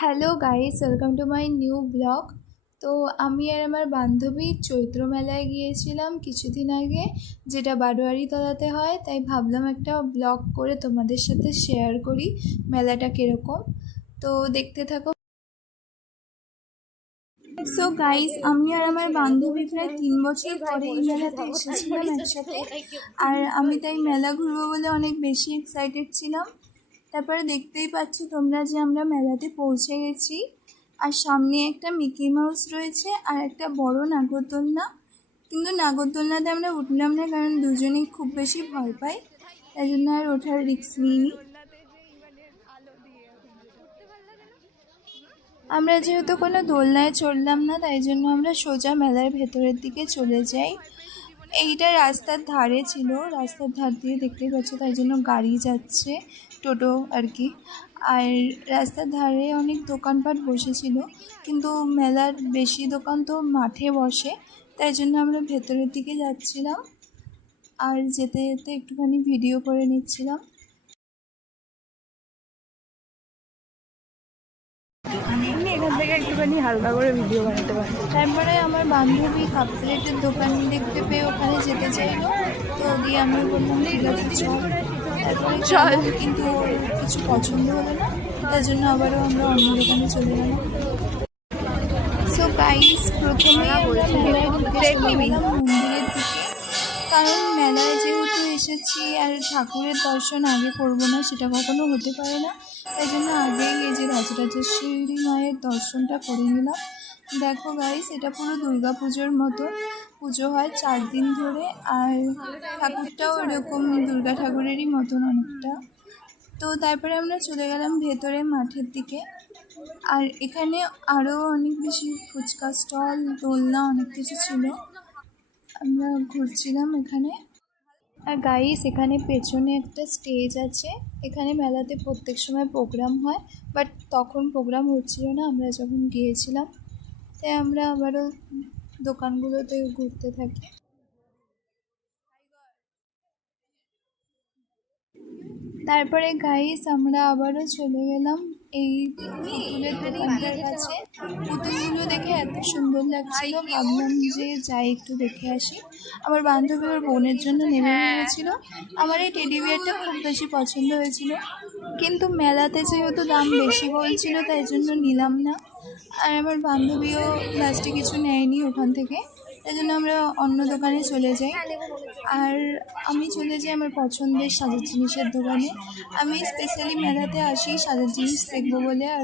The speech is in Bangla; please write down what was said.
Hello guys, welcome to my new blog. তো আমি আর আমার বান্ধবী চৈত্র মেলায় গিয়েছিলাম কিছুদিন আগে, যেটা বারোয়ারিতলাতে হয়। তাই ভাবলাম একটা ব্লগ করে তোমাদের সাথে শেয়ার করি মেলাটা কীরকম। তো দেখতে থাকো। সো গাইস, আমি আর আমার বান্ধবী প্রায় 3 বছর পরে এই মেলাতে এসেছিলাম একসাথে। আর আমি তাই মেলা ঘুরবো বলে অনেক বেশি এক্সাইটেড ছিলাম। তারপরে দেখতেই পাচ্ছ তোমরা যে আমরা মেলাতে পৌঁছে গেছি। আর সামনে একটা মিকি মাউস রয়েছে আর একটা বড় নাগরদোলনা। কিন্তু নাগরদোলনাতে আমরা উঠলাম না, কারণ দুজনেই খুব বেশি ভয় পাই, তাই জন্য আর ওঠার রিস্ক নিইনি। আমরা যেহেতু কোনো দোলনায় চড়লাম না, তাই জন্য আমরা সোজা মেলার ভেতরের দিকে চলে যাই। এইটা রাস্তার ধারে ছিল, রাস্তার ধার দিয়ে দেখতেই পাচ্ছ, তাই জন্য গাড়ি যাচ্ছে, টোটো আর কি। আর রাস্তার ধারে অনেক দোকানপাট বসেছিল, কিন্তু মেলার বেশি দোকান তো মাঠে বসে, তাই জন্য আমরা ভেতরের দিকে যাচ্ছিলাম আর যেতে যেতে একটুখানি ভিডিও করে নিচ্ছিলাম। এখান থেকে একটুখানি হালকা করে ভিডিও বানাতে পারি। তারপরে আমার বান্ধবী কাপ প্লেটের দোকান দেখতে পেয়ে ওখানে যেতে চাইলো, তো দিয়ে আমি বললাম ঠিক আছে চল। তারপরে চল, কিন্তু ওর কিছু পছন্দ হলো না, তার জন্য আবারও আমরা অন্য দোকানে চলে গেলাম। সো গাইস, প্রথমে আমরা মেলার দিকে চলে গেলাম মন্দিরের দিকে, কারণ মেলায় যেহেতু এসেছি আর ঠাকুরের দর্শন আগে করবো না সেটা কখনো হতে পারে না, তাই জন্য আগেই এই যে রাজরাজেশ্বরী মায়ের দর্শনটা করে নিলাম। দেখো গাইস, এটা পুরো দুর্গা পুজোর মতো পুজো হয় 4 দিন ধরে, আর ঠাকুরটাও এরকম দুর্গা ঠাকুরেরই মতন অনেকটা। তো তারপরে আমরা চলে গেলাম ভেতরে মাঠের দিকে। আর এখানে আরও অনেক বেশি ফুচকা স্টল, দোলনা, অনেক কিছু ছিল। আমরা ঘুরছিলাম এখানে। আর গাইস, এখানে পেছনে একটা স্টেজ আছে। এখানে মেলাতে প্রত্যেক সময় প্রোগ্রাম হয়, বাট তখন প্রোগ্রাম হচ্ছিল না আমরা যখন গিয়েছিলাম, তাই আমরা আবারও দোকানগুলোতে ঘুরতে থাকি। তারপরে গাইস, আমরা আবারও চলে গেলাম এই পুতুলের দোকানটার কাছে। পুতুলগুলো দেখে এত সুন্দর লাগছিল, ভাবলাম যে যাই একটু দেখে আসি। আমার বান্ধবী ওর বোনের জন্য নেমে গিয়েছিল। আমার এই টেডি বিয়ারটা খুব বেশি পছন্দ হয়েছিল, কিন্তু মেলাতে যেহেতু দাম বেশি বলছিল তাই জন্য নিলাম না। আর আমার বান্ধবীও লাস্টে কিছু নেয়নি ওখান থেকে, তাই জন্য আমরা অন্য দোকানে চলে যাই। আর আমি চলে যাই আমার পছন্দের সাজার জিনিসের দোকানে। আমি স্পেশালি মেলাতে আসি সাজার জিনিস দেখবো বলে। আর